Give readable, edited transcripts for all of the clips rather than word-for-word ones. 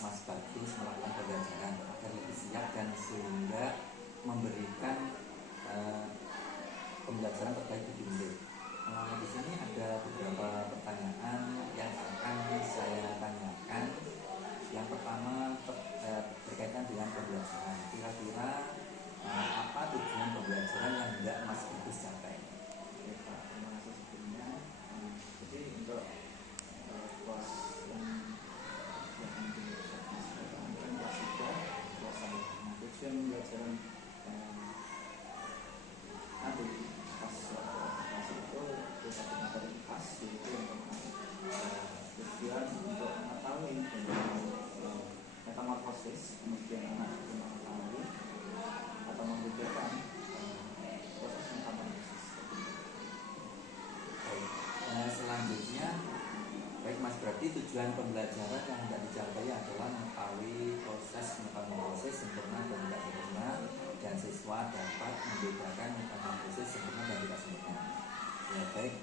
Mas Bagus melakukan pembelajaran agar lebih siap dan sehingga memberikan pembelajaran terbaik di bimbing. Di sini ada beberapa pertanyaan yang akan saya tanyakan. Yang pertama berkaitan dengan pembelajaran. Kira-kira apa tujuan pembelajaran yang hendak Mas Bagus capai? Oke Pak, terima kasih sebelumnya. Jadi untuk kelas yang nanti kan kelas 3, kelas 1. Nah, tujuan pembelajaran nanti pas kelas itu satu materi khas, yaitu untuk tujuan untuk mengetahui metamorfosis, kemudian anak itu mengetahui atau membedakan proses metamorfosis. Selanjutnya, baik Mas, berarti tujuan pembelajaran yang hendak dicapai adalah mengetahui proses metamorfosis sempurna dan tidak sempurna, dan siswa dapat membedakan metamorfosis sempurna dan tidak sempurna. Ya baik,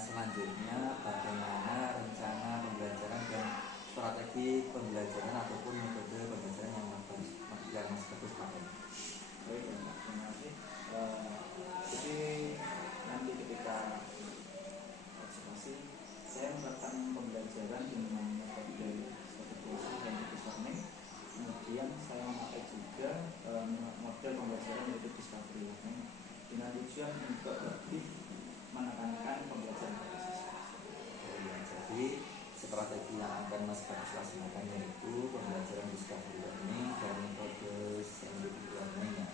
selanjutnya bagaimana rencana pembelajaran dan strategi pembelajaran ataupun metode pembelajaran yang Mas Bagus pakai? Baik ya Pak, terima kasih. Jadi nanti ketika observasi, saya melakukan pembelajaran dengan metode strategi dan learning. Kemudian saya memakai juga model pembelajaran yaitu discovery learning dengan tujuan untuk lebih menekankan pembelajaran pada siswa. Jadi strategi yang akan Mas Bagus laksanakan yaitu pembelajaran discovery learning dan metode scientific learning ya.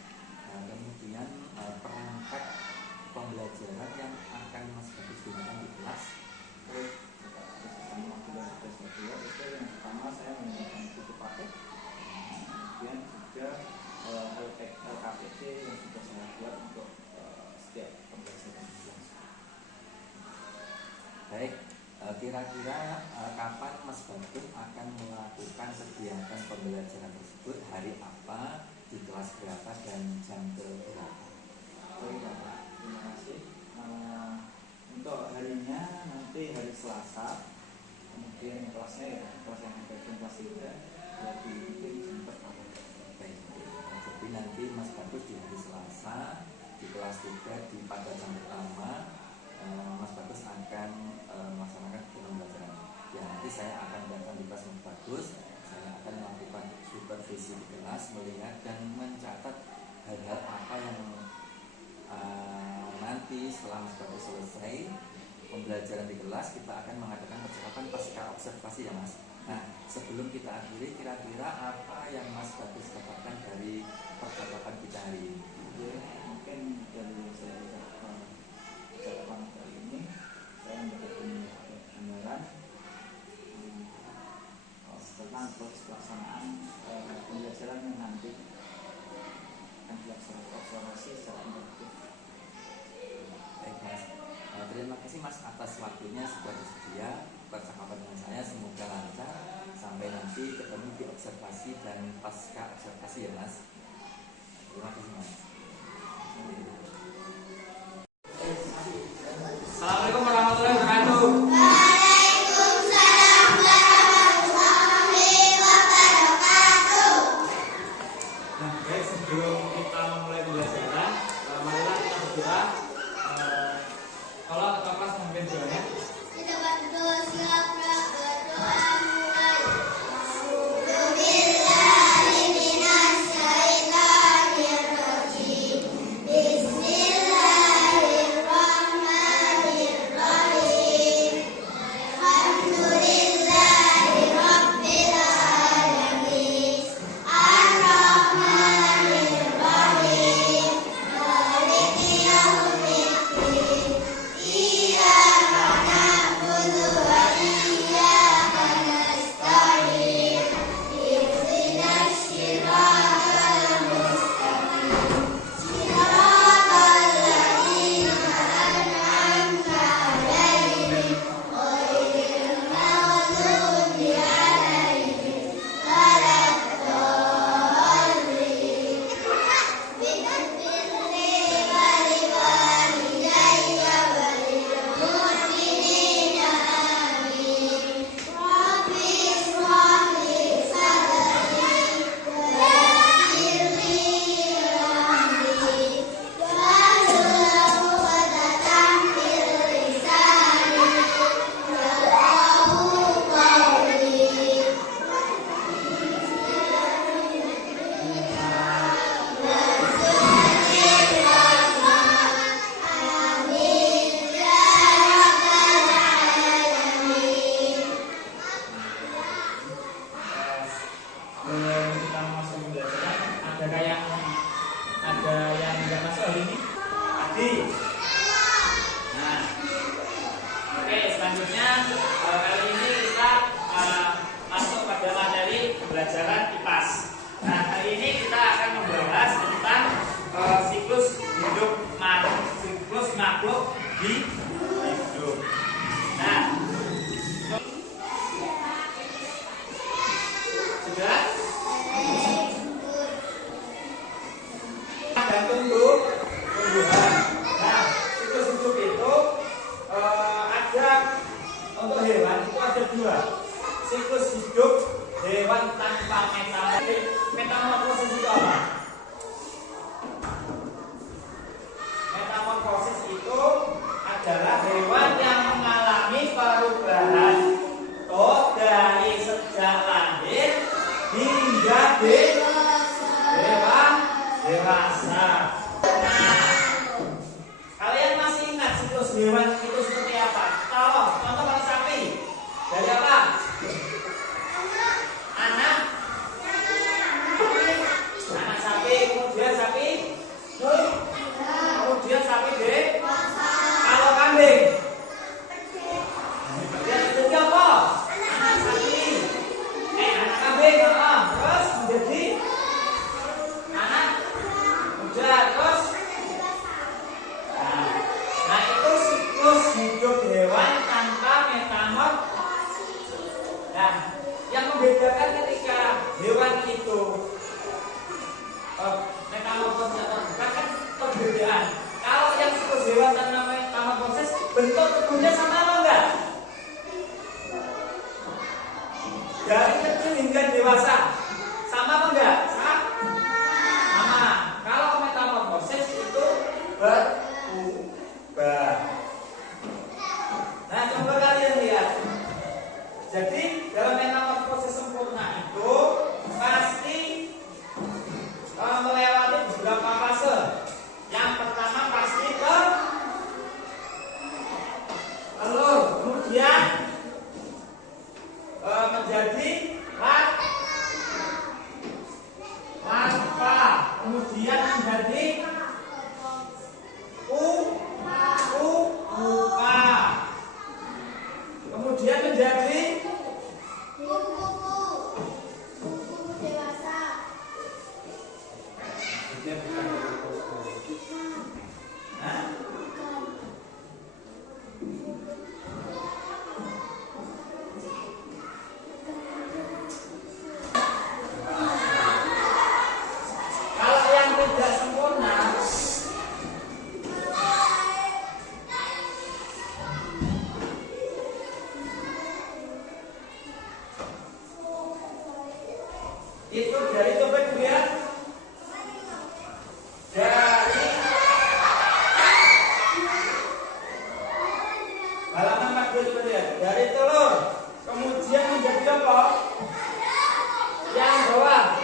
Nah, kemudian perangkat pembelajaran yang akan Mas Bagus gunakan di kelas. Itu yang pertama saya menggunakan buku paket, kemudian juga LKPD yang sudah saya buat untuk setiap pembelajaran. Baik, kira-kira kapan Mas Bagus akan melakukan kegiatan pembelajaran tersebut, hari apa, di kelas berapa, dan jam berapa? Baik Pak, terima kasih. Untuk harinya nanti hari Selasa, kemudian kelasnya ya kelas yang ada di kelas 3 di jam berapa? Baik, jadi nanti Mas Bagus di hari Selasa di kelas 3 pada jam pertama Mas Bagus akan melaksanakan pembelajaran. Ya, nanti saya akan datang di kelas Mas Bagus, saya akan melakukan supervisi di kelas, melihat dan mencatat hal-hal apa yang nanti setelah Mas Bagus selesai pembelajaran di kelas, kita akan mengadakan percakapan pasca observasi ya Mas. Nah, sebelum kita akhiri, kira-kira apa yang Mas Bagus dapatkan dari percakapan kita hari ini? Mungkin dari saya percakapan kali ini saya mendapatkan gambaran tentang proses pelaksanaan pembelajaran yang nanti akan dilaksanakan observasi secara interaktif. Baik Mas, terima kasih Mas atas waktunya sudah bersedia percakapan dengan saya, semoga lancar sampai nanti ketemu di observasi dan pasca observasi ya Mas. Terima kasih Mas. Assalamualaikum warahmatullahi wabarakatuh. Waalaikumsalam warahmatullahi wabarakatuh. Nah, baik, sebelum kita memulai pembelajaran, marilah kita berdoa. Kalau atau kelas memimpin doanya. Kita berdoa, siap berdoa mulai. A'udzubillahi minasyaitonir rajim. Bismillahirrahmanirrahim. itu ada dua. Siklus hidup hewan tanpa metamorfosis. Metamorfosis itu apa? Metamorfosis itu adalah hewan yang mengalami perubahan dari sejak lahir hingga dewasa. Nah, kalian masih ingat siklus hewan itu seperti apa? Contoh kalau sapi dari apa? Anak sapi, kemudian sapi dewasa. Kalau kambing, dia jadi apa? Anak sapi, anak kambing, terus menjadi anak muda, terus. Nah itu siklus hidup hewan tanpa metamorfosis. Nah, yang membedakan ketika hewan itu metamorfosis atau bukan kan perbedaan. Kalau yang siklus hewan tanpa metamorfosis, bentuk tubuhnya sama apa enggak? Dari kecil hingga dewasa sama apa enggak? Sama. Kalau metamorfosis itu berubah. Nah, coba kalian lihat. Jadi dalam metamorfosis sempurna itu pasti melewati beberapa fase. Yang pertama pasti telur, kemudian menjadi larva, kemudian menjadi pupa, kemudian menjadi kupu-kupu dewasa. kalau yang tidak sempurna itu dari coba dilihat dari halaman 42 coba lihat dari telur kemudian menjadi apa? Yang bawah.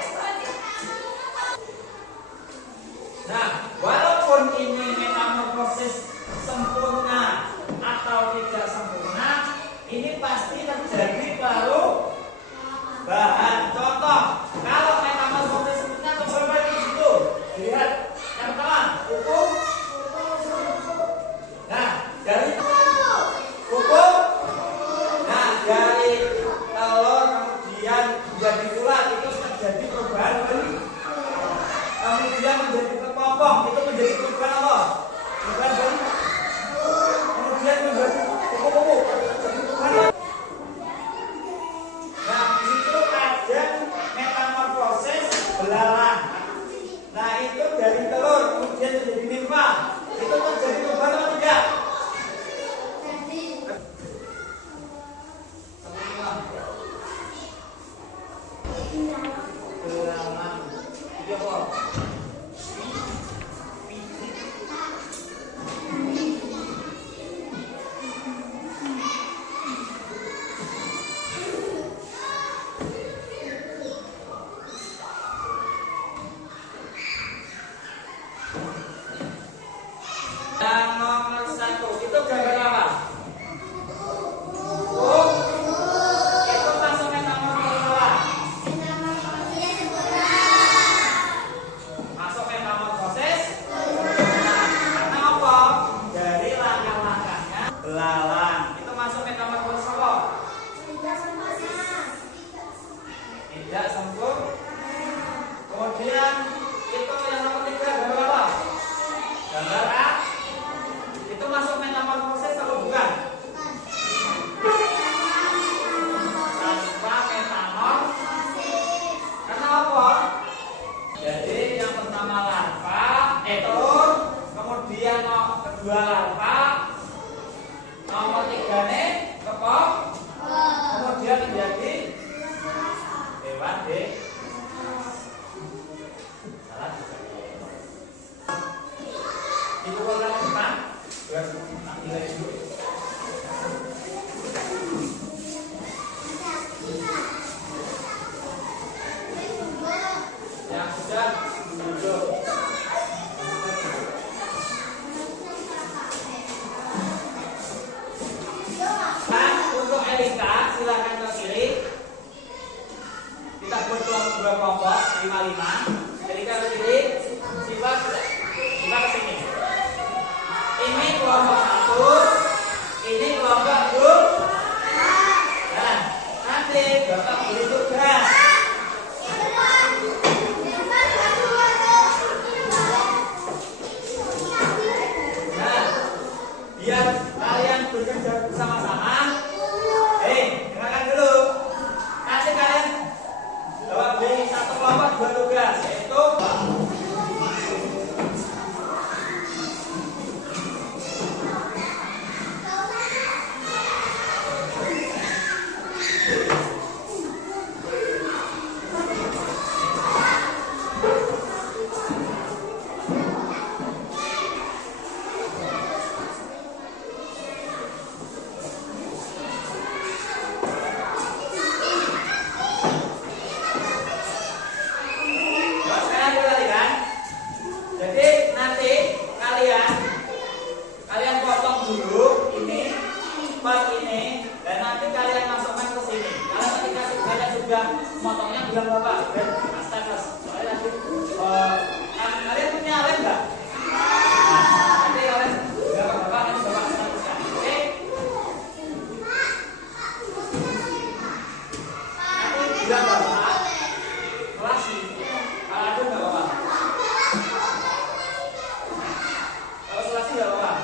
Nah, walaupun ini metamorfosis sempurna atau tidak sempurna, ini pasti terjadi perubahan. Contoh, kalau metamorfosis sempurna coba di situ. Lihat yang pertama, kuku. Nah, dari kuku. Nah, dari telur kemudian menjadi ulat itu terjadi perubahan bentuk. Kemudian menjadi kepompong itu menjadi perubahan apa? Perubahan bentuk. Kemudian menjadi kupu-kupu. silakan ke kiri. Kita buat dua kelompok 5-5. Jadi ke kiri, Siva ke sini. Ini kelompok 1, ini kelompok 2. Nah, nanti Bapak beri tugas. Nah, biar kalian bekerja bersama-sama. Dengarkan dulu. Nanti kalian Bapak beri satu kelompok 2 tugas, yaitu motongnya bilang Bapak, astaga, soalnya nanti kalian punya lem nggak? Nanti kalian bilang Bapak, nanti Bapak statuskan, oke? Nanti bilang Bapak, kelas kalau ada nggak Bapak? Kalau selasi nggak Bapak?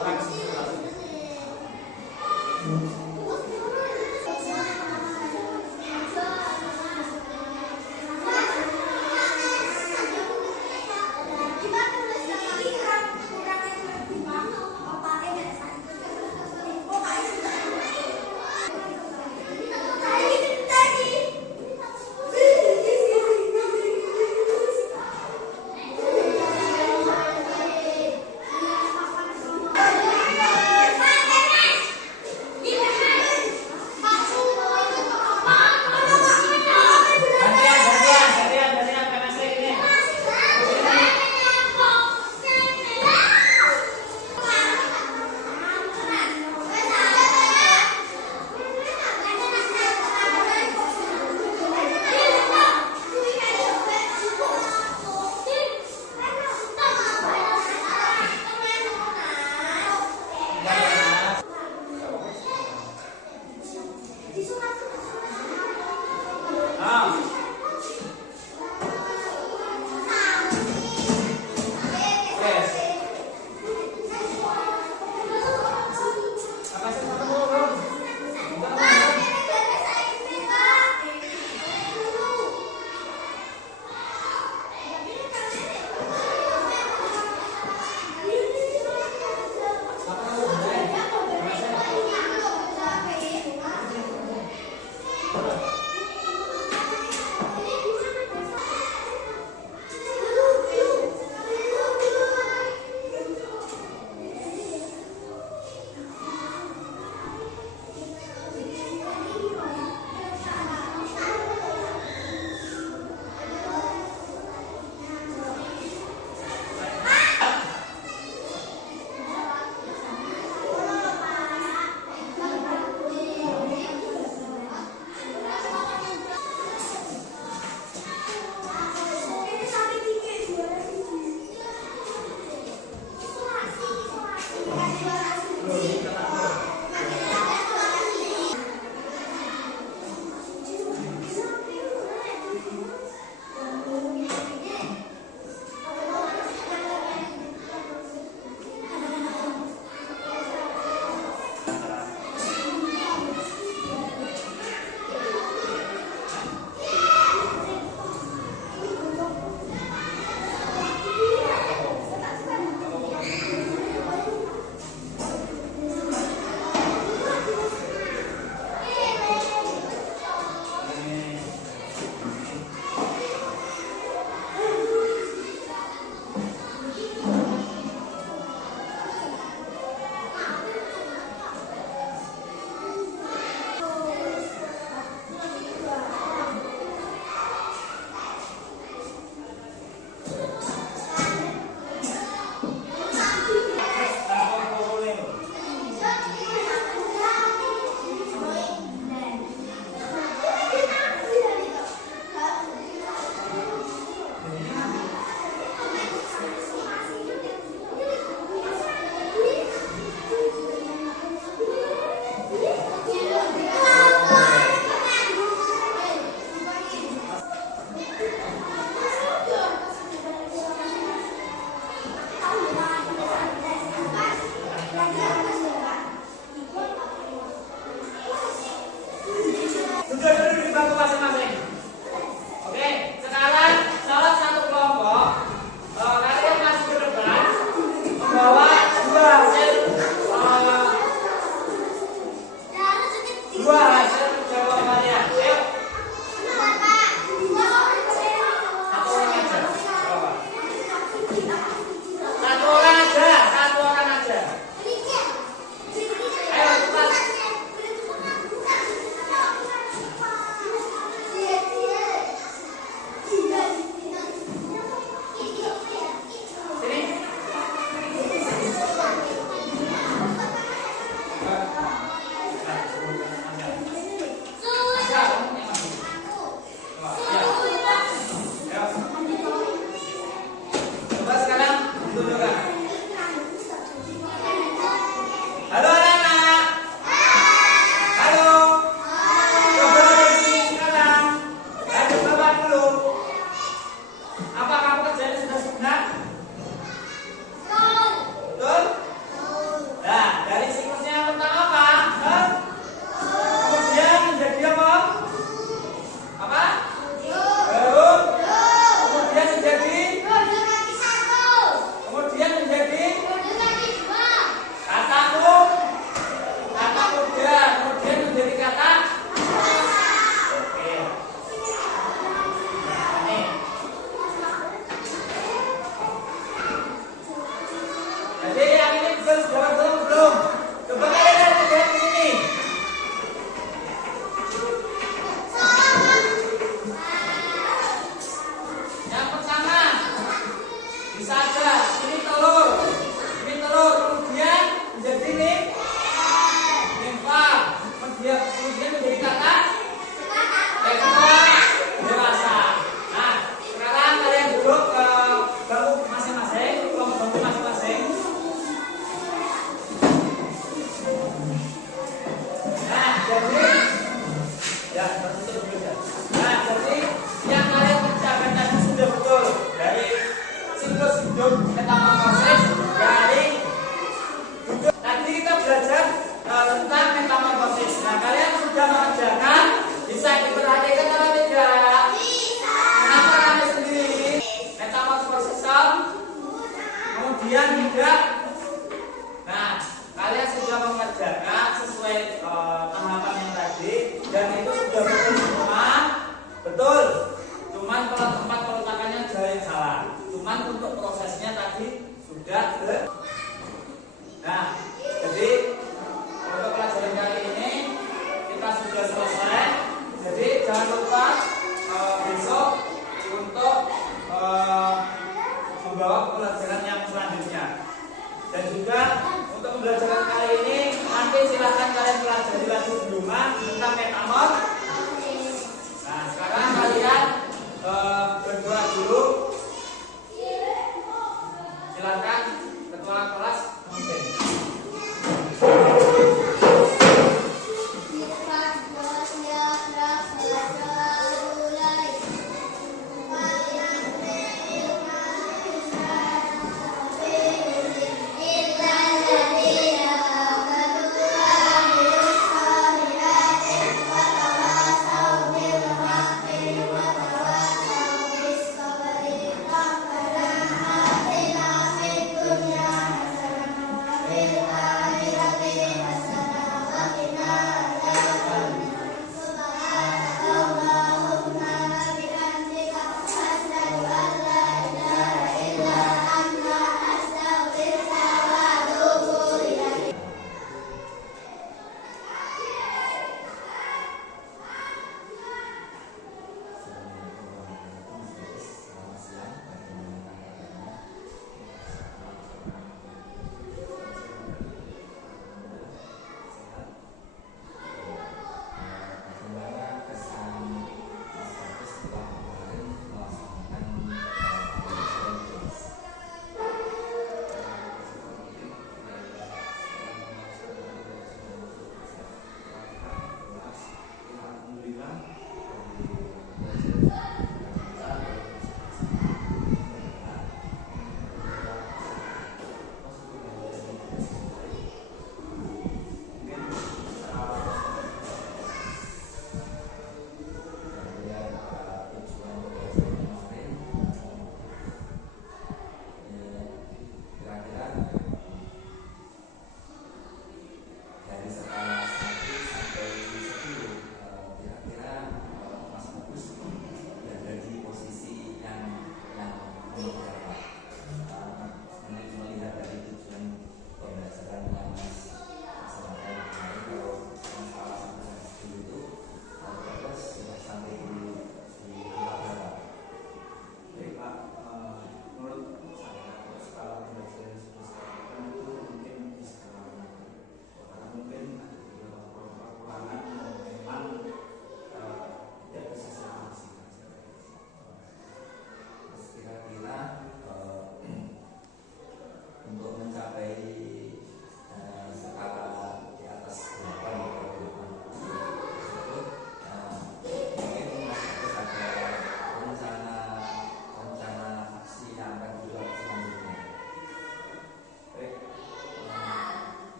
Orang